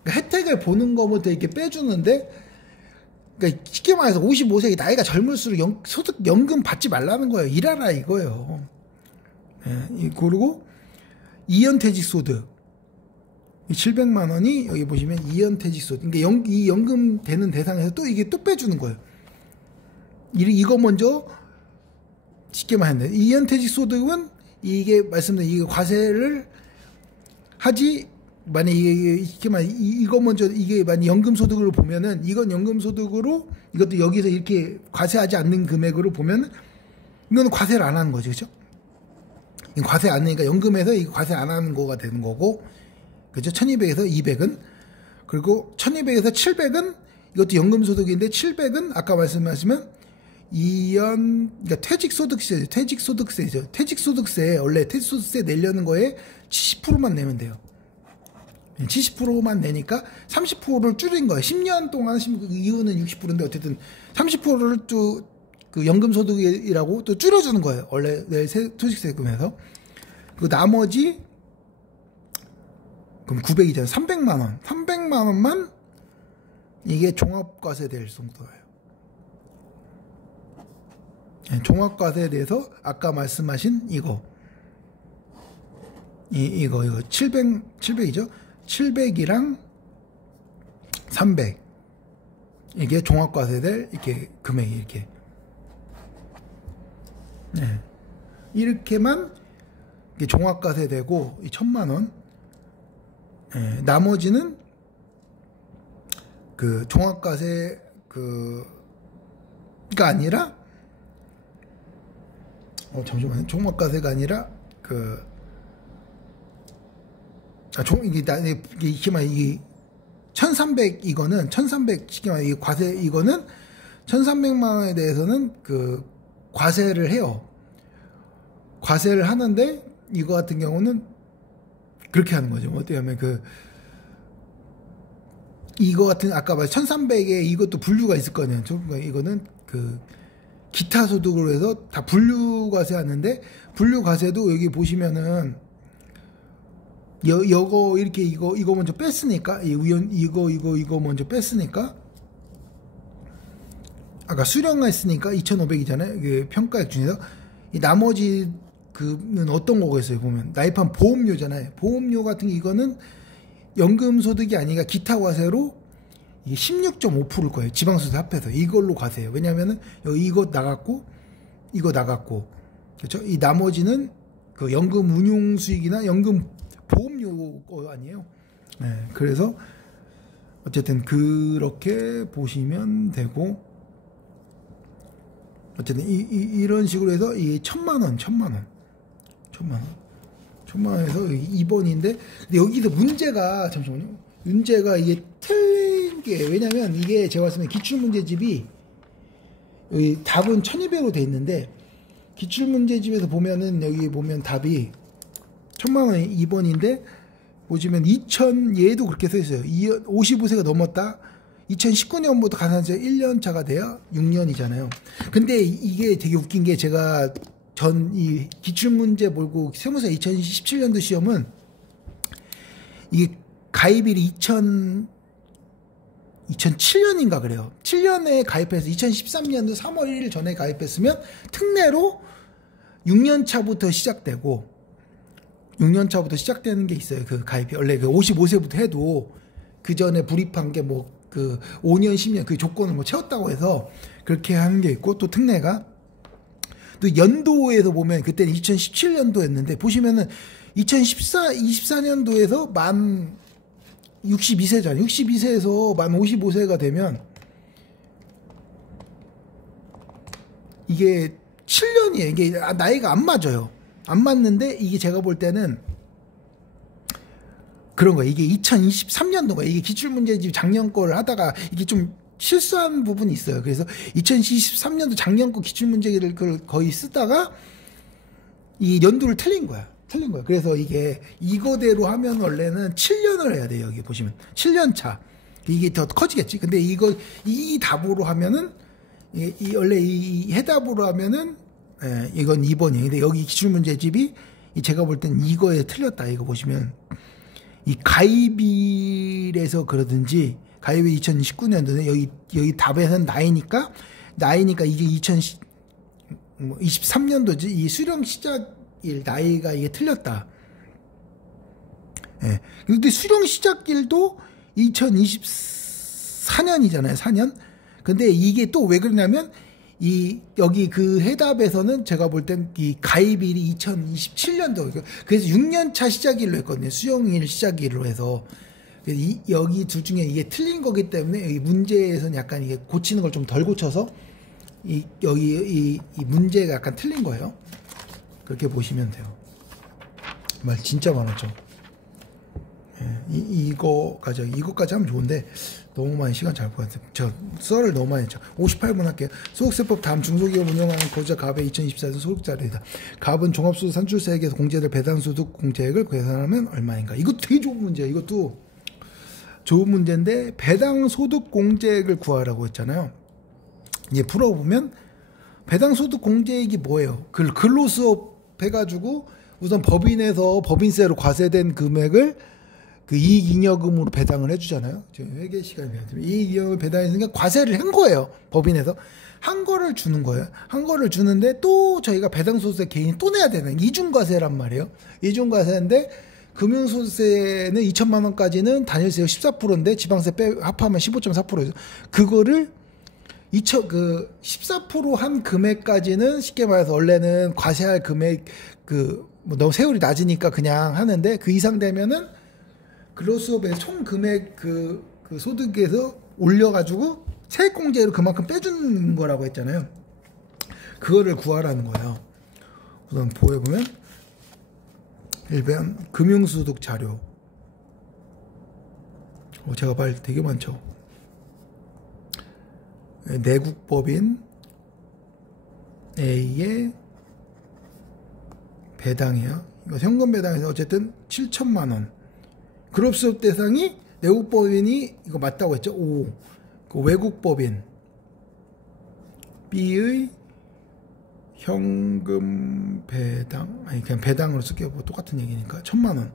혜택을 보는 거부터 이렇게 빼주는데 그러니까 쉽게 말해서 55세 나이가 젊을수록 연금 받지 말라는 거예요. 일하라 이거예요. 그리고 이연퇴직소득 700만 원이 여기 보시면 이연퇴직소득 그러니까 이 연금 되는 대상에서 또 이게 또 빼주는 거예요. 이거 먼저 쉽게 말하는데 이연퇴직소득은 이게 말씀드린 이게 과세를 하지 만약 이게 이거 먼저 이게 만약 연금소득으로 보면은 이건 연금소득으로 이것도 여기서 이렇게 과세하지 않는 금액으로 보면 이거는 과세를 안 하는 거죠, 그렇죠? 과세 안 하니까 연금에서 이 과세 안 하는 거가 되는 거고, 그렇죠? 1,200에서 200은 그리고 1,200에서 700은 이것도 연금소득인데 700은 아까 말씀하시면 그러니까 퇴직소득세죠. 퇴직소득세 원래 퇴직소득세 내려는 거에 70%만 내면 돼요. 70%만 내니까 30%를 줄인 거예요. 10년 동안 하시면 그 이유는 60%인데 어쨌든 30%를 또 그 연금소득이라고 또 줄여주는 거예요. 원래 내 소득세금에서. 그 나머지 그럼 900이잖아요. 300만 원. 300만 원만 이게 종합과세 될 정도예요. 종합과세에 대해서 아까 말씀하신 이거 700이죠. 700이랑 300 이게 종합과세 될 이렇게 금액이 이렇게 이렇게만 이게 종합과세 되고 이 1000만 원 나머지는 그 종합과세 그가 아니라 잠시만요. 종합과세가 아니라 이게 1300 이거는 1300 이 과세 이거는 1300만 원에 대해서는 그 과세를 해요. 과세를 하는데 이거 같은 경우는 그렇게 하는 거죠. 어떻게 하면 이거 같은 아까 말 1300에 이것도 분류가 있을 거 아니에요. 이거는 그 기타 소득으로 해서 다 분류과세 하는데 분류과세도 여기 보시면은 이거 이렇게 이거 먼저 뺐으니까 이거 먼저 뺐으니까 아까 수령했으니까 2,500이잖아요. 그 평가액 중에서 이 나머지 그는 어떤 거겠어요? 보면 나입한 보험료잖아요. 보험료 같은 게 이거는 연금소득이 아니라 기타 과세로 이게 16.5%일 거예요. 지방소득 합해서 이걸로 과세해요. 왜냐하면은 이거 나갔고 이거 나갔고 그렇죠? 이 나머지는 그 연금 운용 수익이나 연금 보험료 거 아니에요. 네, 그래서 어쨌든 그렇게 보시면 되고 어쨌든 이런 식으로 해서 이 1000만 원에서 2번인데 여기서 문제가 잠시만요. 문제가 이게 틀린 게 왜냐면 이게 제가 봤을 때 기출문제집이 여기 답은 1200으로 돼 있는데 기출문제집에서 보면은 여기 보면 답이 1000만 원이 2번인데 보시면 얘도 그렇게 써 있어요. 55세가 넘었다. 2019년부터 가산세 1년 차가 돼야 6년이잖아요. 근데 이게 되게 웃긴 게 제가 이 기출문제 보고 세무사 2017년도 시험은 이게 가입일이 2007년인가 그래요. 7년에 가입해서 2013년도 3월 1일 전에 가입했으면 특례로 6년 차부터 시작되고 6년 차부터 시작되는 게 있어요. 그 가입이 원래 그 55세부터 해도 그 전에 불입한 게 뭐 그 5년 10년 그 조건을 뭐 채웠다고 해서 그렇게 하는 게 있고 또 특례가 또 연도에서 보면 그때는 2017년도였는데 보시면은 24년도에서 만 62세잖아요. 62세에서 만 55세가 되면 이게 7년이에요. 이게 나이가 안 맞아요. 안 맞는데 이게 제가 볼 때는 그런 거예요. 이게 2023년도가 이게 기출문제집 작년 거를 하다가 이게 좀 실수한 부분이 있어요. 그래서 2023년도 작년 거 기출문제를 거의 쓰다가 이 연도를 틀린 거야. 그래서 이게 이거대로 하면 원래는 7년을 해야 돼요. 여기 보시면 7년 차. 이게 더 커지겠지. 근데 이 답으로 하면은 원래 이 해답으로 하면은 이건 2번이에요. 근데 여기 기출문제집이 제가 볼 땐 이거에 틀렸다. 이거 보시면 이 가입일에서 그러든지 가입일 2019년도에 여기 답에서는 나이니까 이게 2023년도지 이 수령 시작일 나이가 이게 틀렸다. 예. 근데 수령 시작일도 2024년이잖아요. 4년. 근데 이게 또 왜 그러냐면 여기 그 해답에서는 제가 볼 땐 이 가입일이 2027년도 그래서 6년차 시작일로 했거든요. 수령일 시작일로 해서 여기 둘 중에 이게 틀린 거기 때문에 이 문제에서는 약간 이게 고치는 걸 좀 덜 고쳐서 여기 이 문제가 약간 틀린 거예요. 그렇게 보시면 돼요. 말 진짜 많았죠. 이거까지 하면 좋은데 너무 많이 시간 잘 보냈어요. 저 썰을 너무 많이 했죠. 58분 할게요. 소득세법 다음 중소기업 운영하는 거주자 갑의 2024년 소득자료이다. 갑은 종합소득 산출세액에서 공제될 배당소득 공제액을 계산하면 얼마인가. 이것도 되게 좋은 문제예요. 이것도 좋은 문제인데 배당 소득 공제액을 구하라고 했잖아요. 이제 풀어보면 배당 소득 공제액이 뭐예요? 근로수업 해가지고 우선 법인에서 법인세로 과세된 금액을 그 이익잉여금으로 배당을 해주잖아요. 지금 회계 시간이 되었지만 이익잉여금을 배당했으니까 과세를 한 거예요. 법인에서 한 거를 주는 거예요. 한 거를 주는데 또 저희가 배당소득세 개인이 또 내야 되는 이중과세란 말이에요. 이중과세인데 금융소득세는 2천만 원까지는 단일세율 14%인데 지방세 합하면 15.4%예요. 그거를 14% 금액까지는 쉽게 말해서 원래는 과세할 금액 뭐 너무 세율이 낮으니까 그냥 하는데 그 이상 되면은 근로수업의 총 금액 그 소득에서 올려가지고 세액공제로 그만큼 빼주는 거라고 했잖아요. 그거를 구하라는 거예요. 우선 보여보면 1번 금융소득 자료. 제가 말 되게 많죠. 내국법인 A의 배당이에요. 이거 현금 배당에서 어쨌든 7천만 원. 근로수업 대상이 내국법인이 이거 맞다고 했죠. O. 그 외국법인 B의 현금 배당, 아니 그냥 배당으로 쓸게요. 뭐 똑같은 얘기니까 1,000만 원.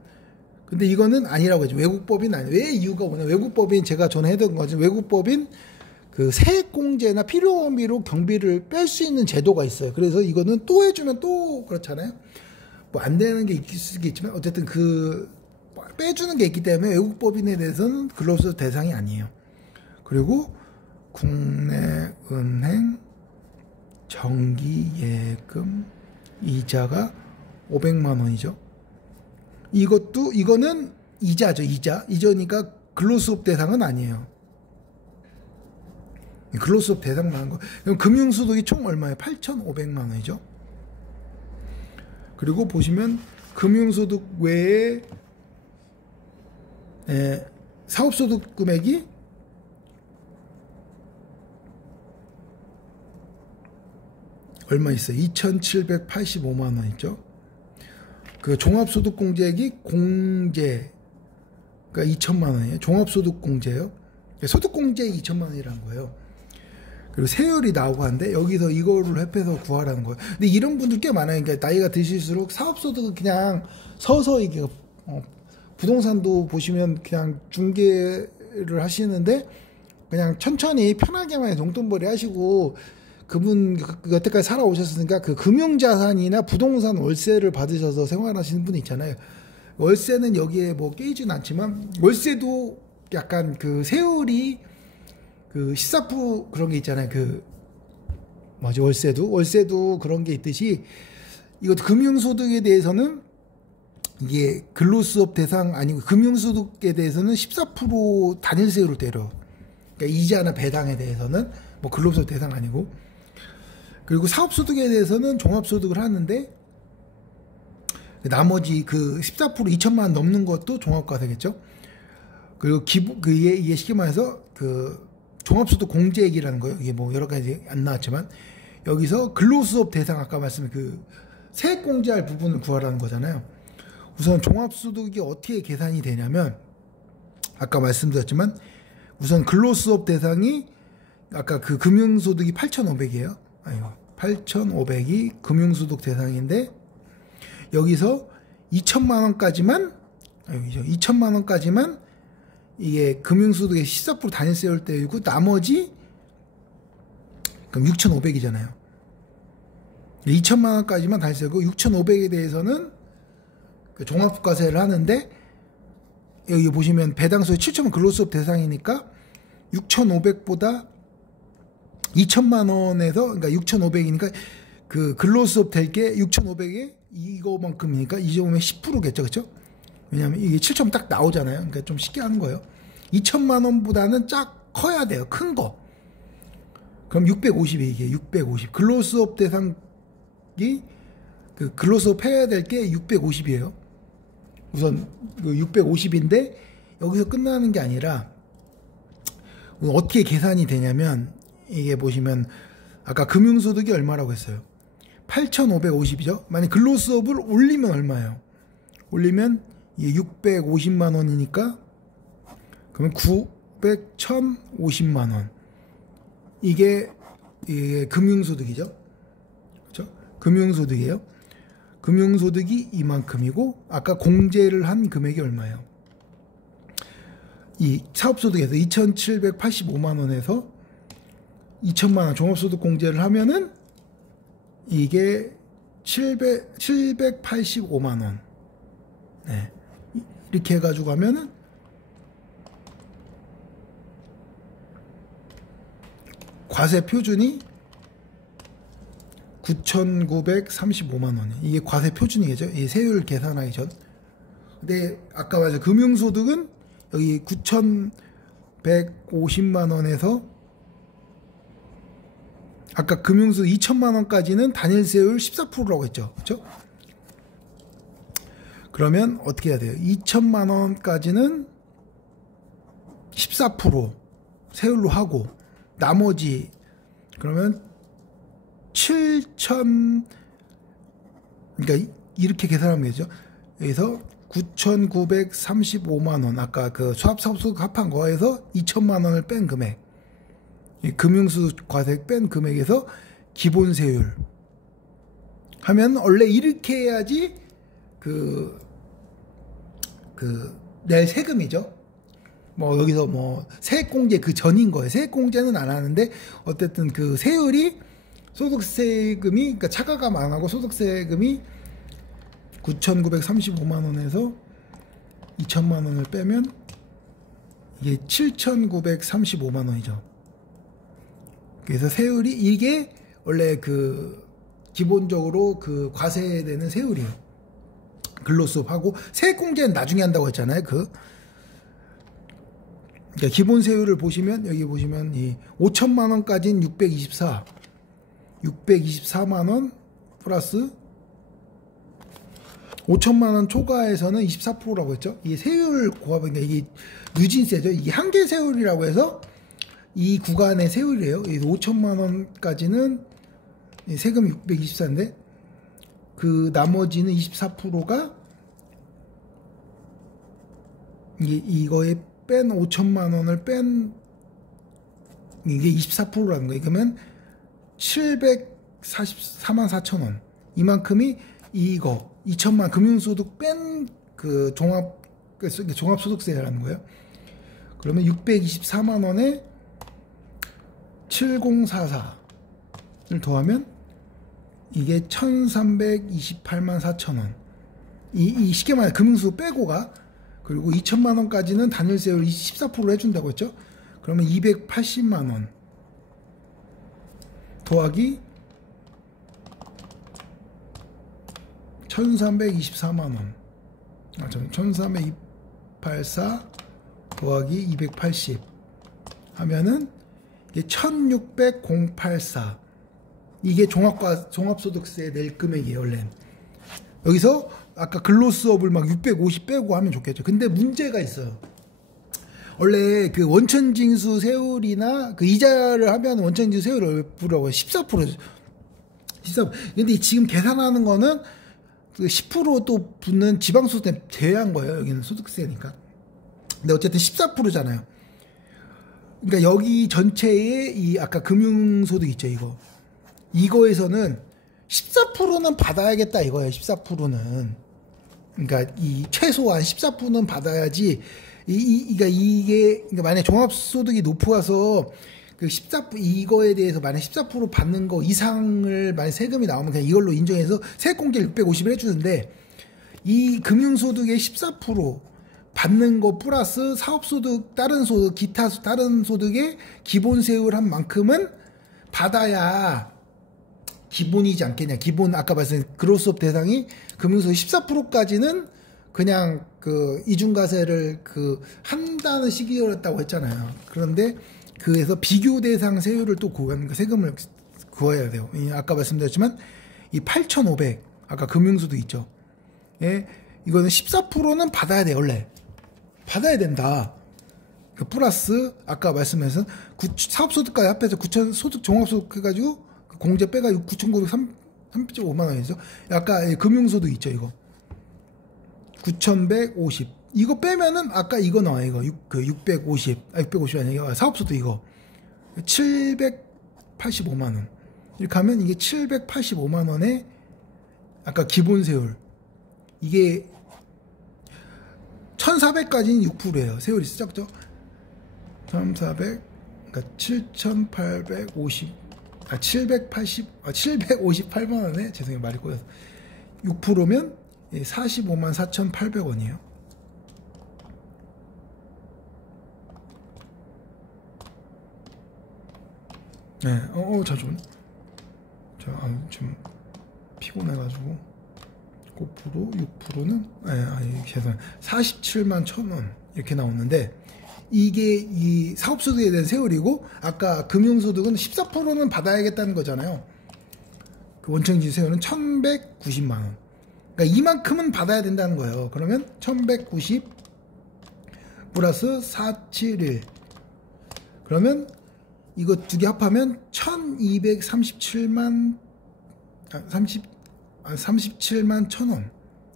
근데 이거는 아니라고 했죠. 외국법인 아니. 왜 이유가 뭐냐? 외국법인 제가 전에 해둔 거지. 외국법인 그 세액공제나 필요비로 경비를 뺄 수 있는 제도가 있어요. 그래서 이거는 또 해주면 또 그렇잖아요. 뭐 안 되는 게 있을 수도 있지만 어쨌든 그 빼주는 게 있기 때문에 외국법인에 대해서는 근로수업 대상이 아니에요. 그리고 국내은행 정기예금 이자가 500만 원이죠. 이거는 이자죠. 이자니까 근로수업 대상은 아니에요. 근로수업 대상만 한 거. 그럼 금융소득이 총 얼마예요? 8,500만 원이죠. 그리고 보시면 금융소득 외에 사업소득 금액이 얼마 있어요? 2,785만 원 있죠. 그 종합소득공제액이 공제가 2천만 원이에요. 종합소득공제요. 소득공제액이 2천만 원이라는 거예요. 그리고 세율이 나오고 하는데 여기서 이거를 합해서 구하라는 거예요. 근데 이런 분들 꽤 많아요. 그러니까 나이가 드실수록 사업소득은 그냥 서서히 부동산도 보시면 그냥 중개를 하시는데 그냥 천천히 편하게만 용돈벌이 하시고 그분 여태까지 살아오셨으니까 그 금융자산이나 부동산 월세를 받으셔서 생활하시는 분 있잖아요. 월세는 여기에 뭐 깨지진 않지만 월세도 약간 그 세율이 그 14% 그런 게 있잖아요. 월세도 그런 게 있듯이 이것도 금융소득에 대해서는 이게 근로수업 대상 아니고 금융소득에 대해서는 14% 단일세율을 때려. 그러니까 이자나 배당에 대해서는 뭐 근로수업 대상 아니고. 그리고 사업소득에 대해서는 종합소득을 하는데 나머지 그 14% 2천만 원 넘는 것도 종합과세겠죠. 그리고 이게 쉽게 말해서 그 종합소득 공제액이라는 거예요. 이게 뭐 여러 가지 안 나왔지만 여기서 근로수업 대상 아까 말씀드린 그 세액공제할 부분을 구하라는 거잖아요. 우선 종합소득이 어떻게 계산이 되냐면 아까 말씀드렸지만 우선 근로수업 대상이 아까 그 금융소득이 8,500이에요. 아니요. 8,500이 금융소득 대상인데 여기서 2천만 원까지만 여기죠. 2천만 원까지만 이게 금융소득의 14% 단일세율 때이고 나머지 그럼 6,500이잖아요. 2천만 원까지만 단일세고 6,500에 대해서는 그 종합과세를 하는데 여기 보시면 배당소득 7천만 근로수업 대상이니까 6,500보다 2천만 원에서 그러니까 6,500이니까 그 근로수업 될 게 6,500에 이거만큼이니까 이 정도면 10%겠죠, 그렇죠? 왜냐하면 이게 7천 딱 나오잖아요. 그러니까 좀 쉽게 하는 거예요. 2천만 원보다는 커야 돼요. 큰 거. 그럼 650이 이게 650. 근로수업 대상이 그 근로수업 해야 될 게 650이에요. 우선 그 650인데 여기서 끝나는 게 아니라 어떻게 계산이 되냐면 이게 보시면 아까 금융소득이 얼마라고 했어요? 8,550이죠. 만약 근로수업을 올리면 얼마예요? 올리면 이게 650만 원이니까 그러면 900, 1050만 원. 이게 금융소득이죠. 그렇죠? 금융소득이에요. 금융소득이 이만큼이고 아까 공제를 한 금액이 얼마예요? 이 사업소득에서 2,785만 원에서 2천만 원 종합소득 공제를 하면은 이게 785만 원. 네. 이렇게 해가지고 하면은 과세 표준이 9,935만 원. 이게 과세 표준이겠죠. 이 세율 계산하기 전. 근데 아까 말한 금융소득은 여기 9,150만 원에서 아까 금융소득 2천만 원까지는 단일세율 14%라고 했죠. 그렇죠? 그러면 어떻게 해야 돼요? 2천만 원까지는 14% 세율로 하고 나머지 그러면 7천 그러니까 이렇게 계산하면 되죠. 여기서 9,935만 원 아까 그 수합사업소득 합한 거에서 2천만 원을 뺀 금액 금융소득 과세 뺀 금액에서 기본세율 하면 원래 이렇게 해야지 낼 세금이죠. 뭐 여기서 뭐 세액공제 그 전인 거예요. 세액공제는 안 하는데 어쨌든 그 세율이 소득세금이 그러니까 차가감 안 하고 소득세금이 9,935만 원에서 2천만 원을 빼면 이게 7,935만 원이죠. 그래서 세율이 이게 원래 그 기본적으로 그 과세되는 세율이에요. 근로수업하고 세액공제는 나중에 한다고 했잖아요. 그러니까 기본 세율을 보시면 여기 보시면 이 5천만 원까지는 624만 원 플러스 5천만 원 초과에서는 24%라고 했죠. 이게 세율 고합이니까 이게 누진세죠. 이게 한계 세율이라고 해서 이 구간의 세율이에요. 5천만 원까지는 세금 624인데 그 나머지는 24%가 이거에 뺀 5천만 원을 뺀 이게 24%라는 거예요. 그러면 744만 4천 원 이만큼이 이거 2천만 금융소득 뺀 그 종합소득세라는 거예요. 그러면 624만 원에 7044를 더하면 이게 1328만 4천 원. 이 쉽게 말해 금융소득 빼고가 그리고 2천만 원까지는 단일세율 14% 해준다고 했죠. 그러면 280만 원 더하기 1324만 원 1384 더하기 280 하면은 이게 1600,084 이게 종합소득세 낼 금액이에요. 원래 여기서 아까 근로수업을 막 650 빼고 하면 좋겠죠. 근데 문제가 있어요. 원래 그 원천징수 세율이나 그 이자를 하면 원천징수 세율을 부르라고 14%. 14%. 근데 지금 계산하는 거는 그 10%또 붙는 지방소득세 제외한 거예요. 여기는 소득세니까. 근데 어쨌든 14%잖아요. 그러니까 여기 전체에 이 아까 금융소득 있죠, 이거. 이거에서는 14%는 받아야겠다 이거예요. 14%는. 그러니까 이 최소한 14%는 받아야지. 그러니까 만약 종합소득이 높아서 그 14% 이거에 대해서 만약 14% 받는 거 이상을 만약 세금이 나오면 그냥 이걸로 인정해서 세액공제 650을 해주는데 이 금융소득의 14% 받는 거 플러스 사업소득 다른 소득 기타 다른 소득의 기본세율 한 만큼은 받아야 기본이지 않겠냐. 기본 아까 말씀드린 근로수업 대상이 금융소득 14%까지는 그냥 그 이중과세를 그 한다는 시기였다고 했잖아요. 그런데 그래서 비교 대상 세율을 또 세금을 구해야 돼요. 아까 말씀드렸지만 이 8,500 아까 금융소득 있죠. 예, 이거는 14%는 받아야 돼 원래 받아야 된다. 그 플러스 아까 말씀하신 사업소득까지 합해서 9천 소득 종합소득 해가지고 공제 빼가지고 9,935만 원이죠. 아까 금융소득 있죠 이거 9,150 이거 빼면은 아까 이거 나와요. 이거 650 아니에요. 사업소득 이거 785만 원. 이렇게 하면 이게 785만 원에 아까 기본 세율 이게 1400까지는 6%예요. 세율이 적죠. 1400 그러니까 758만 원에 죄송해요. 말이 꼬여서 6%면 45만 4,800원이에요. 네, 잠시만. 좀 피곤해가지고 9%, 6%는 죄송 47만 1,000원 이렇게 나오는데 이게 이 사업소득에 대한 세율이고 아까 금융소득은 14%는 받아야겠다는 거잖아요. 그 원청지 세율은 1,190만 원. 그러니까 이만큼은 받아야 된다는 거예요. 그러면 1,190 플러스 471 그러면 이거 두 개 합하면 1,237만 37만 1,000원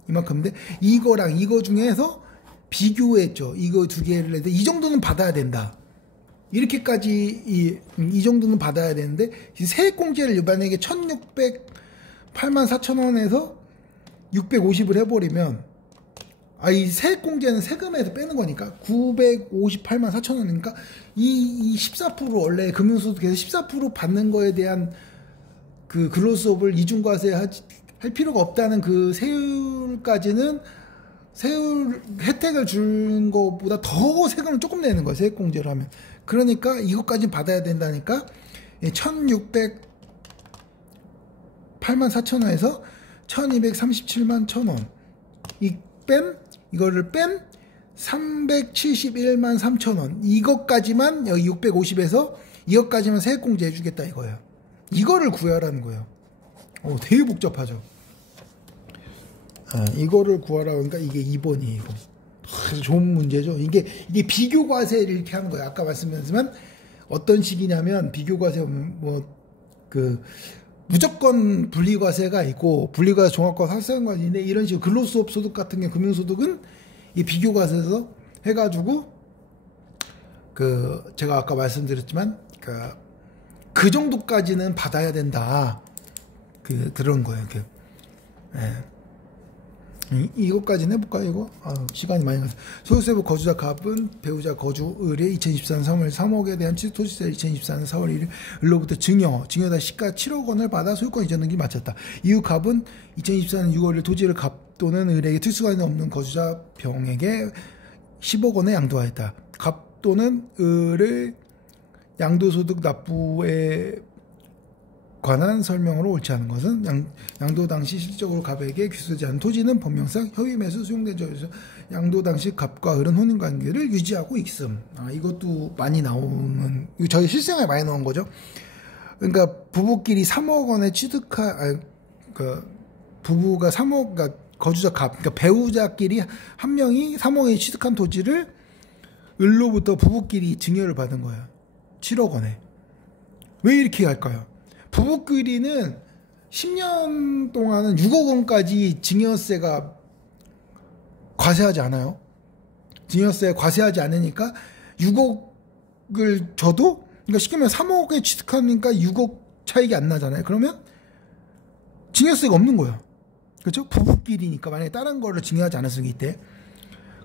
이만큼인데 이거랑 이거 중에서 비교했죠. 이거 두 개를 해서 이 정도는 받아야 된다. 이렇게까지 이 정도는 받아야 되는데 세액공제를 만약에 1,608만 4,000원에서 650을 해버리면 이 세액공제는 세금에서 빼는 거니까 958만 4,000원이니까 이 14% 원래 금융소득에서 14% 받는 거에 대한 그 근로수업을 이중과세 할 필요가 없다는 그 세율까지는 세율 혜택을 준 것보다 더 세금을 조금 내는 거예요. 세액공제를 하면. 그러니까 이것까지 받아야 된다니까 1,608만 4,000원에서 1,237만 1,000원 이거를 뺀 371만 3,000원 이것까지만 여기 650에서 이것까지만 세액공제 해주겠다 이거예요. 이거를 구하라는 거예요. 되게 복잡하죠. 이거를 구하라 그러니까 이게 2번이에요. 이거. 좋은 문제죠. 이게 비교과세를 이렇게 하는 거예요. 아까 말씀드렸지만 어떤 식이냐면 비교과세 무조건 분리과세가 있고 분리과세 종합과세 할세과세인데 이런 식으로 근로수업 소득 같은 게 금융소득은 이 비교과세에서 해가지고 제가 아까 말씀드렸지만 그 정도까지는 받아야 된다. 그런 거예요. 이것까지는 해볼까요, 이거? 시간이 많이 가서. 소득세부 거주자 갑은 배우자 거주 의뢰 2024년 3월 3억에 대한 토지세 2024년 4월 1일 을로부터 증여다 시가 7억 원을 받아 소유권 이전 등기 마쳤다. 이후 갑은 2024년 6월 1일 토지를 갑 또는 의뢰에게 특수관이 없는 거주자 병에게 10억 원에 양도하였다. 갑 또는 을의 양도소득 납부에 관한 설명으로 옳지 않은 것은 양도 당시 실질적으로 갑에게 귀수되지 않은 토지는 법령상 협의 매수 수용된 점에서 양도 당시 갑과 을은 혼인관계를 유지하고 있음. 이것도 많이 나오는 저희 실생활에 많이 나온 거죠. 그러니까 부부끼리 3억 원에 부부가 3억 그러니까 거주자 갑 그러니까 배우자끼리 한 명이 3억에 취득한 토지를 을로부터 부부끼리 증여를 받은 거예요. 7억 원에. 왜 이렇게 할까요? 부부끼리는 10년 동안은 6억 원까지 증여세가 과세하지 않아요. 증여세 과세하지 않으니까 6억을 줘도 그러니까 쉽게 말하면 3억에 취득하니까 6억 차익이 안 나잖아요. 그러면 증여세가 없는 거예요. 그렇죠? 부부끼리니까 만약에 다른 거를 증여하지 않았을 때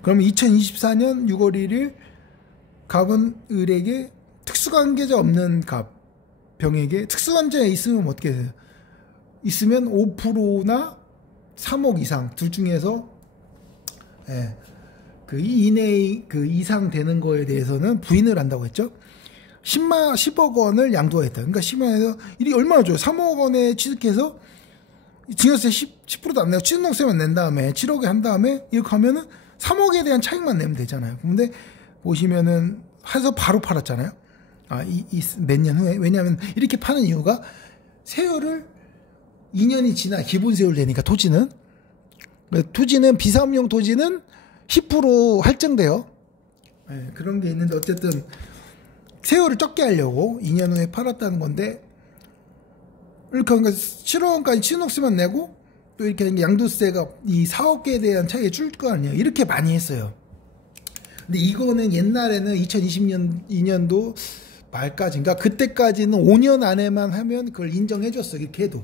그러면 2024년 6월 1일 갑은 을에게 특수관계자 없는 갑 병에게 특수관계자 있으면 어떻게 돼요? 있으면 5%나 3억 이상 둘 중에서 그 이내의 그 이상 되는 거에 대해서는 부인을 한다고 했죠. 10억 원을 양도했다. 그러니까 10억에서 이게 얼마나 줘요? 3억 원에 취득해서 증여세 10%도 안 내고 취득세만 낸 다음에 7억에 한 다음에 이렇게 하면은 3억에 대한 차익만 내면 되잖아요. 근데 보시면은 해서 바로 팔았잖아요. 몇 년 후에. 왜냐하면 이렇게 파는 이유가 세율을 2년이 지나 기본 세율 되니까 토지는 비사업용 토지는 10% 할증돼요. 그런 게 있는데 어쨌든 세율을 적게 하려고 2년 후에 팔았다는 건데 그러니까 7억 원까지 취득세만 내고 또 이렇게 양도세가 이 4억에 대한 차이에 줄 거 아니에요. 이렇게 많이 했어요. 근데 이거는 옛날에는 2022년도 말까지인가 그때까지는 5년 안에만 하면 그걸 인정해줬어 이렇게 해도.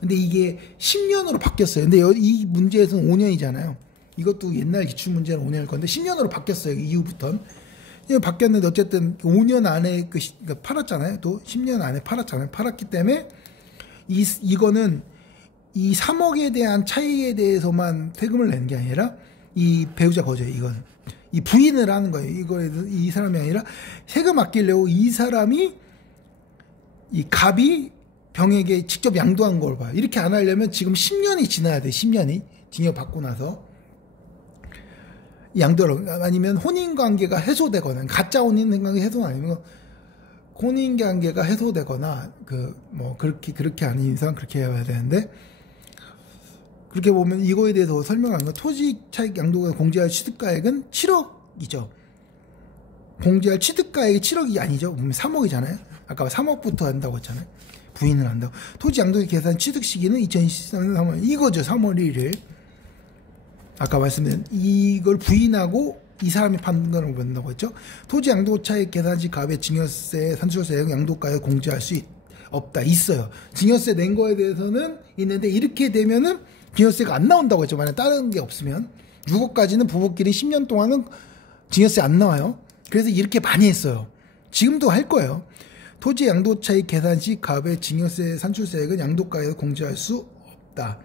근데 이게 10년으로 바뀌었어요. 근데 이 문제에서는 5년이잖아요. 이것도 옛날 기출 문제는 5년일 건데 10년으로 바뀌었어요. 이후부터는. 바뀌었는데 어쨌든 5년 안에 그러니까 팔았잖아요. 또 10년 안에 팔았잖아요. 팔았기 때문에 이거는 이 3억에 대한 차이에 대해서만 세금을 내는 게 아니라 이 배우자 거죠. 이거는 이 부인을 하는 거예요. 이 사람이 아니라 세금 아끼려고 이 사람이 이 갑이 병에게 직접 양도한 걸 봐요. 이렇게 안 하려면 지금 10년이 지나야 돼. 10년이 징역 받고 나서 양도를 아니면 혼인관계가 해소되거나 가짜 혼인관계 해소는 아니면 혼인관계가 해소되거나 그렇게 아닌 이상 그렇게 해야 되는데 그렇게 보면 이거에 대해서 설명하는 거 토지 차익 양도가 공제할 취득가액은 7억이죠. 공제할 취득가액이 7억이 아니죠. 3억이잖아요. 아까 3억부터 한다고 했잖아요. 부인을 한다고. 토지 양도의 계산 취득 시기는 2023년 3월 이거죠. 3월 1일. 아까 말씀드린 이걸 부인하고 이 사람이 판단을 받는다고 했죠. 토지 양도 차익 계산 시 갑의 증여세, 산출세, 양도가액 공제할 수 없다. 있어요. 증여세 낸 거에 대해서는 있는데 이렇게 되면은 증여세가 안 나온다고 했죠. 만약 다른 게 없으면 6억까지는 부부끼리 10년 동안은 증여세 안 나와요. 그래서 이렇게 많이 했어요. 지금도 할 거예요. 토지 양도 차익 계산 시 갑의 증여세, 산출세액은 양도가액 공제할 수 없다.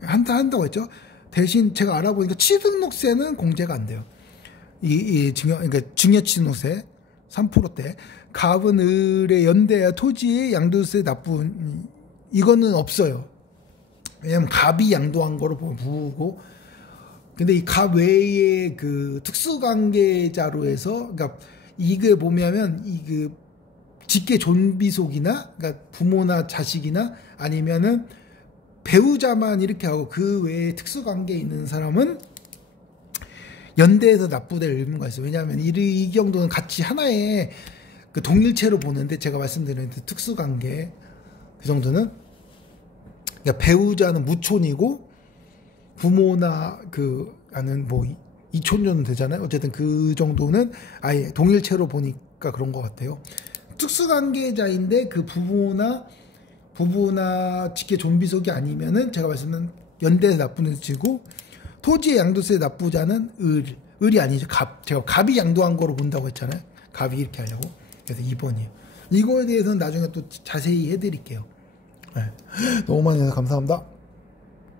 한다고 했죠. 대신 제가 알아보니까 취등록세는 공제가 안 돼요. 그러니까 증여취등록세 3%대 갑은 을의 연대야 토지의 양도세 납부 이거는 없어요. 왜냐면 갑이 양도한 거로 보고 근데 이 갑 외에 그 특수관계자로 해서 그러니까 이게 보면 그 직계 존비속이나 그러니까 부모나 자식이나 아니면은 배우자만 이렇게 하고 그 외에 특수관계에 있는 사람은 연대에서 납부될 의무가 있어요. 왜냐하면 이 정도는 같이 하나의 그 동일체로 보는데 제가 말씀드린 특수관계 그 정도는 그러니까 배우자는 무촌이고 부모나 아는 이촌 정도 되잖아요. 어쨌든 그 정도는 아예 동일체로 보니까 그런 것 같아요. 특수관계자인데 그 부부나 직계 존비속이 아니면은 제가 말씀드린 연대에서 납부는 지고 토지의 양도세 납부자는 을이 아니죠. 제가 갑이 양도한 거로 본다고 했잖아요. 갑이 이렇게 하려고. 그래서 2번이에요. 이거에 대해서는 나중에 또 자세히 해드릴게요. 네. 너무 많이 해서 감사합니다.